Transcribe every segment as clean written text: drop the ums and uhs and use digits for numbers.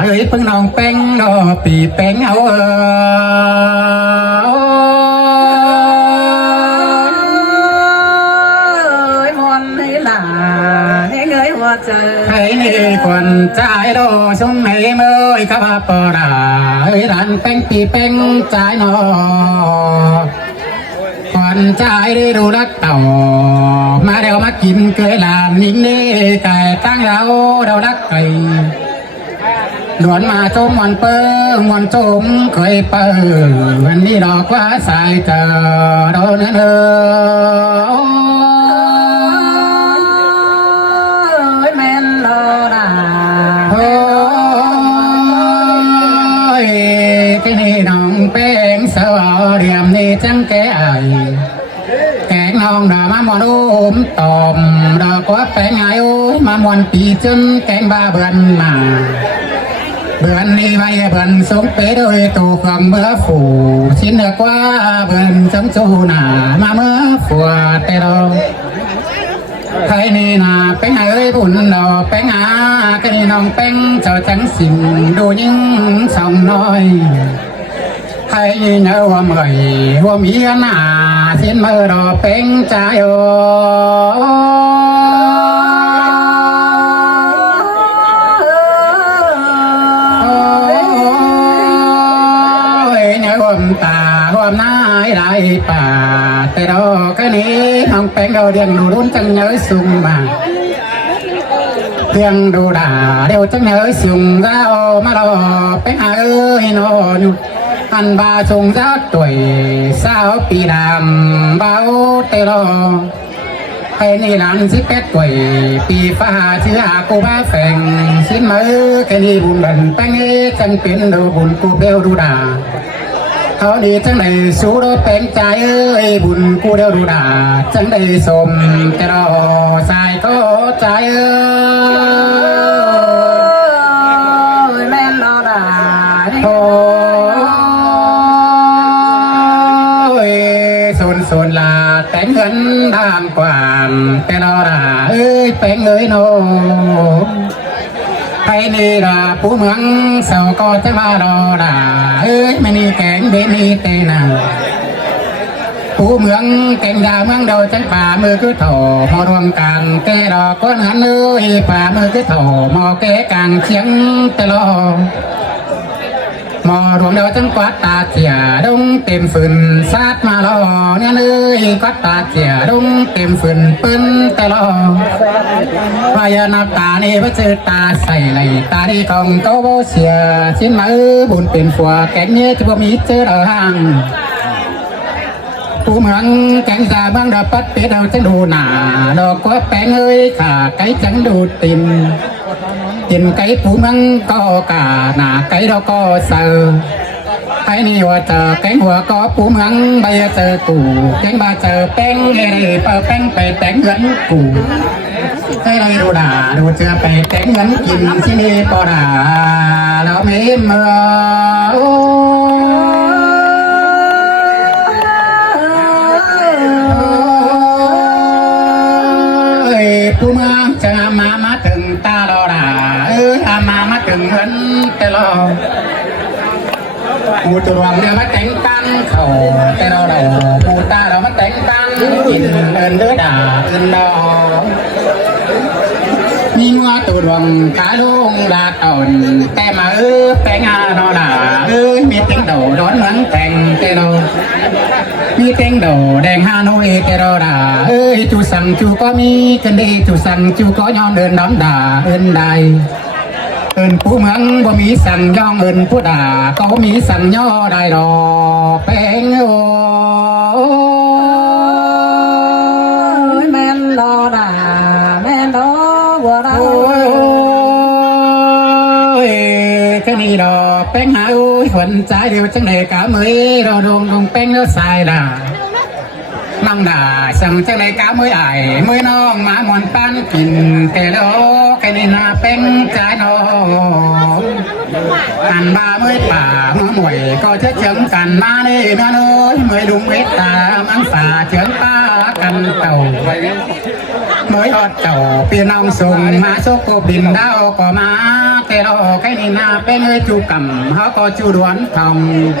เอ้ยพึ่งน้องแป้งดอปีแป้งเอามอนให้หล่าให้เงยหัวใจให้นี่คนใจโดชงให้เมื่อยข้าปอดาเอ้ยรันแป้งปีแป้งใจนอคนใจได้ดูรักเต่ามาเดี๋ยวมากินเกยลานนิ่งนี่ไก่ตั้งเราเรารักไก่หลวนมาจมมันเปิ้งมันจมเคยเปิ้งวันนี้ดอกว่าสายเจอโดนเอแม่นโลดาโอ้ยที่นี่น้องแป้งสาวเรียมนี่จังแก่แกงน้องดามามอนอุ้มตอมดอกว่าแป้งไงโอ้ยมามอนปีจนแกงบ้าเบือนมาเบือนนี่ไม่เบือนสงเป๋โดยตัวฟังเมื่อฝูชิ้นเนื้อกว่าเบือนจำจูหนามาเมื่อฝัวแต่เราใครนี่นาแป้งเอ้ยบุญดอกแป้งหาก็นี่น้องแป้งเจ้าจังสิ่งดูยิ่งสองน้อยให้เนื้อว่าเมื่อยว่ามีหน้าชิ้นเมื่อดอกแป้งใจโอตาความน่าได้ป่าแต่ดอกก็นี้น้องแป้งเราเดียงดูรุ่นจังเนื้อสุ่มมาเดียงดูด่าเดียวจังเนื้อสุ่มเรามาเราแป้งเอ้ยนอนอันบาชงจักตัวสาวปีดำเบาเตลอให้นี่หลาน18 ตัวปีฟ้าเชื่อกูบ้าแฝงชิ้นมือแค่นี้บุญบันแป้งเอ้จังเป็นดูบุญกูเบลดูด่าเขาดีจังได้สู้รถแป้งใจเอ้ยบุญกูเดียวดูด่าจังได้สมแต่รอสายก็ใจเอ้ยแม่นโลดาโอ้ยส่วนลาแต่งเงินทางกว้างแต่รอด่าเอ้ยแป้งเอ้ยโนใครนี่ด่าผู้เมืองเสาก็จะมารอด่าเอ้ยไม่นี่แกงเดนี่เตน่าผู้เมืองแกงดาเมืองเราใจป่ามือคือโถมอรวมกันแกดอกก้นหันเอ้ยป่ามือคือโถมอแกกลางเชียงตะลอมอรวมเราจังกวาดตาเสียดงเต็มฝืนซาดมาลอเนี่ยเอ้ยกวาดตาเสียดงเต็มฝืนปืนตะลอพายนับตานี่พระเจอตาใส่ไหลตาดีของเก้าโบเสียชิ้นมาบุญเป็นฝัวแกงเนี้ยจะบ่มีเจอห่างผู้เมืองแกงตาบางดาปัดเป็ดเอาจะดูหนาดอกก็แป้งเอ้ยขาไก่จังดูตินไก่ผู้เมืองก็กาหนาไก่เราก็เสือไอ้นี่ว่าเจอแกงหัวก็ผู้เมืองใบเจอกูแกงบาเจอแป้งเอ้ยเปิดแป้งไปแต่งเงินกูให้เราดูด่าดูเจอไปแต่งเงินกินที่นี่ปอด่าเราไม่เมื่อผู้เมืองจะมาถึงตาเราด่ามาถึงเงินแต่เราผู้ตัวรวมเดี๋ยวมาแต่งกันเขาแต่เราผู้ตาเรามาแต่งกันกินเอินเลือด่าเอินดอมีงัวตัวรวมขาลุงลาตอนแต่มาแป้งเราด่ามีเต็งโดร้อนเหมือนแต่งแต่เรามีเต็งโดแดงฮานอยแต่เราด่าจูสั่งจูก็มีกันดีจูสั่งจูก็ย้อนเดินน้ำด่าเอินใดเอินผู้เมืองบ่มีสั่งย่องเอินผู้ด่าก็มีสั่งย่อได้ดอกแป้งโอ้แม่นโลดาแม่นโลวัวเราแค่นี้ดอกแป้งหาอุ้ยฝนใจเดียวจังเลยกะมือเราดงแป้งแล้วสายด่าน้องด่าสั่งจังเลยกะมือไอ้มือน้องมาหมอนปั้นกินแต่แล้วแค่นี้นาแป้งใจน้องหันบาเมื่อป่าเมื่อหมวยก็จะเฉิงกันมาเลยนะเนยเมื่อลุงเวตามังสาเฉิงป้ากันเต่าเมื่ออดเต่าพี่น้องส่งมาโชคบินดาวก็มา tê lo cái này na bên ơi chú cầm họ có chú đoán phòng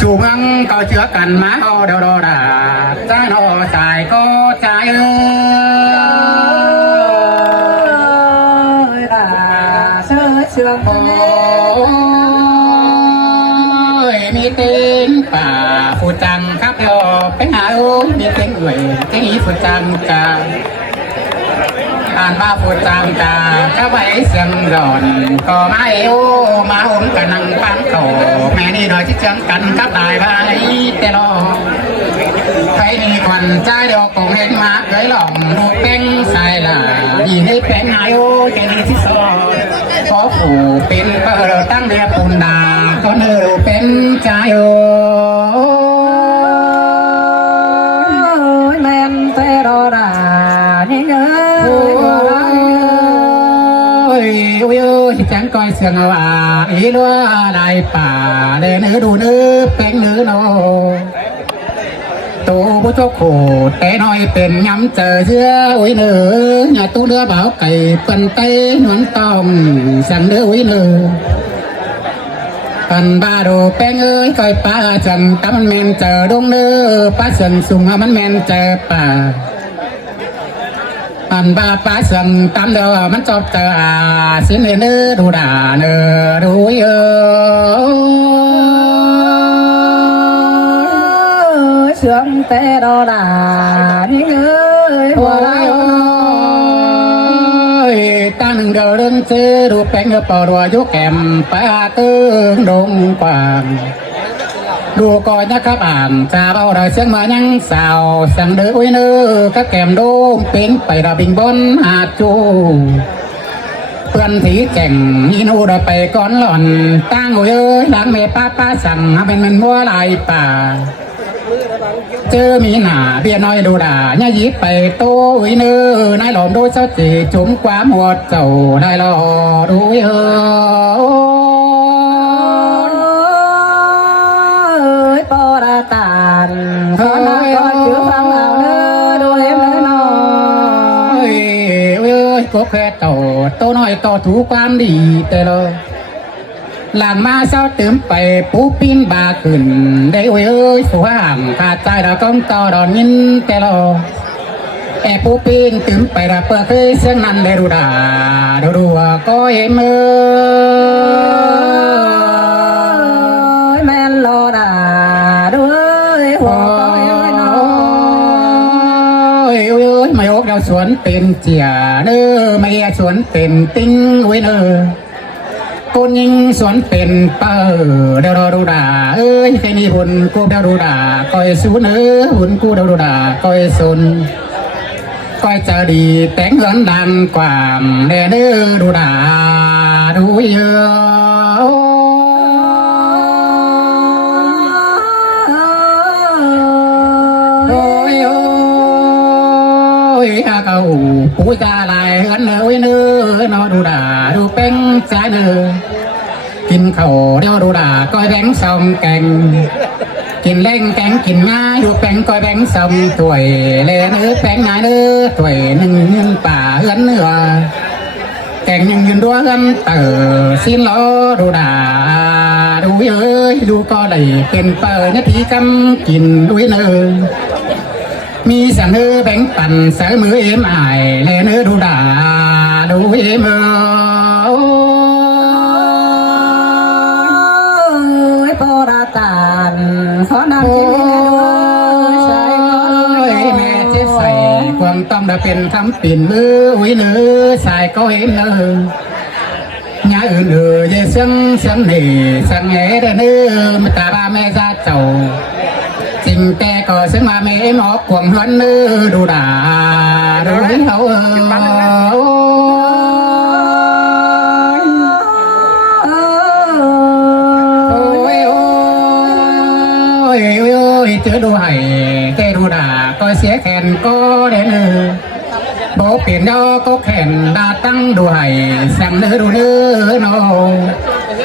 chú măng có chứa cằn má ho đâu đâu đã trái nó xài có trái ơi là sơ sương mi tên bà phụ trăng khắp lo cái hạ ơi mi tên người cái ý phụ trăng cả ba phụ trăng cả các bạn xem rồi có má yêu má ốm cả năng bán khổ mẹ đi đòi chiếc chân cắn các đại ba ấy tê lo thấy đi còn trai đều cùng hết má cưới lòng đu bánh sai là vì hết bánh hai ô cái này chứ sao có phủ bên bờ tăng đẹp bùn đà có nơi bánh trai ô men tê đô đà những ôi ơi chẳng coi sương à ý lo lại bà để nữ đủ nữ bánh nữ nô tổ bố cho khổ té nóiเป็นnhắm chờ giữa ôi nữ nhà tu đưa bảo cày phần tay ngón tòngสั่งđứa ôi nữ phần ba đồ bánh ơi coi pa chẳng tắmมันmen chờ đông nữ pa sần sùngมันmen chờ bà phần ba pa sần tắm đồมันchọt chờ à xin lên nữ đồ đà nữ đuôi sương tê đô đà những người ôi ta đừng đầu đơn chê đồ bánh ở bờ đùa vô kèm pa tương đông quàng đùa coi nhá các bạn cha bao đời sương mà nhăng xào sang đứa ôi nữ các kèm đô bên phải là bình bón hạt chuเพื่อนที่แข่งนี่นูได้ไปก้อนหล่อนตั้งโอ้ยล้างเมป้าสั่งเป็นมันมัวลายป่าเจอมีหนาเบียน้อยดูด่าเนี่ยยิบไปโต้อุ้ยเนื้อนายหลอมโดยเจ้าจีจุ่มกว่าหมดเจ้าได้รอดูปอราตานขอนักก็ชื่อฟังเอาเนื้อดูเล็บเนื้อน้อยก็แค่โตน้อยโตถูกความดีแต่เราหลานมาเศร้าตื่มไปปูปีนบาขึ้นได้โอ้ยสว่างขาดใจเราก้องต่อดอนยินแต่เราแอบปูปีนตื่มไปเราเปิดเคยเสียงนั้นได้ดูด่าดูก็เห็นมือแม่นโลดาด้วยหัวก็เอ้ยน้อยไม่โอ้เราสวนเป็นเจียเนื้อไม่สวนเป็นติ้งไว้เนื้อcô nhìn xoắn tiền bờ đeo đô đà ơi cái ni hồn cô đeo đô đà coi xuống nữa hồn cô đeo đô đà coi xôn coi chờ đi tén lớn đàn quàm đè đơ đô đà đuôi ôi cầu cúi ra lại hơn ơi nữa nó đô đà đô bánh trái nữaกินข้าวเดียวดูด่าก้อยแบงซอมแกงกินเล่งแกงกินง่ายดูแป้งก้อยแบงซอมถวยเล่เนื้อแป้งง่ายเนื้อถวยหนึ่งยืนป่าเอื้อนเนื้อแกงยังยืนดัวเอื้อนเต๋อสิ้นล้อดูด่าดูเอ้ยดูก็ได้เป็นเปิดนาทีกำกินด้วยเนื้อมีสั่งเนื้อแบงปั่นใส่มือเอ็มอายเล่เนื้อดูด่าดูเอ็มตานขอนำที่ใส่แม่เจ๊ใส่ความต้องได้เป็นทำปิ่นมืออุ้ยเนื้อใส่ก็เห็นเนื้อ nhàอื่นvề sân sân thì sân nghe đây nữa mà ta ba mẹ ra chầu tình te cò sân mà mẹ nó quẳng huấn nữa đủ đà đủ đến hậu chữ đu hải cây đu đà coi xé kèn có đến bố biển đó có kèn đa tăng đu hải sang nữ đu nữ nó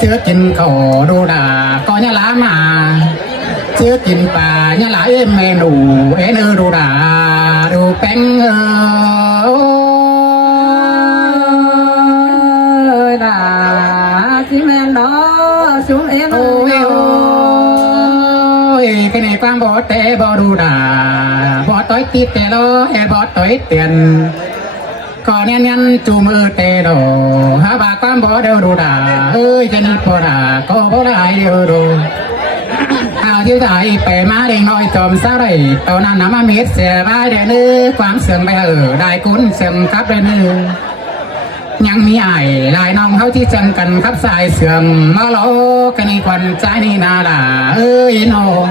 chưa kinh khổ đu đà có nhá lá mà chưa kinh bà nhá lá em mẹ nụ ế nữ đu đà đu bánh đà em đó xuống em โอ้ยโอ้ยcái này quan bỏ tệ bỏ đủ đà bỏ tối tít tệ lo e bỏ tối tiền còn nhân nhân chủ mơ tệ đồ hả bà quan bỏ đều đủ đà ơi chân ít bỏ đà có bỏ lại đều đồ hào thiếu thải bể má đình nói chòm sao đây tàu nàng nắm mít xe vai để nữ quán sườn bay ở đại cún sườn khắp đây nữ ยังมีไอ้ลายน้องเขาที่จังกันครับสายเสื่อมมาโลกันในควันใจนี่นาด่าเอ้ยน้อง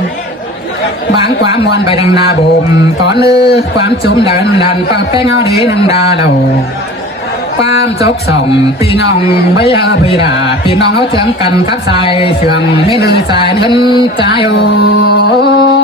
บางความมวนไปดังนาบ่มตอนนี้ความจุ่มดันดันเป่าแป้งเอาดีนังดาเราความจกส่องพี่น้องไม่เอาพี่ด่าพี่น้องเขาจังกันครับสายเสื่อมไม่ลืมสายเงินใจโอ้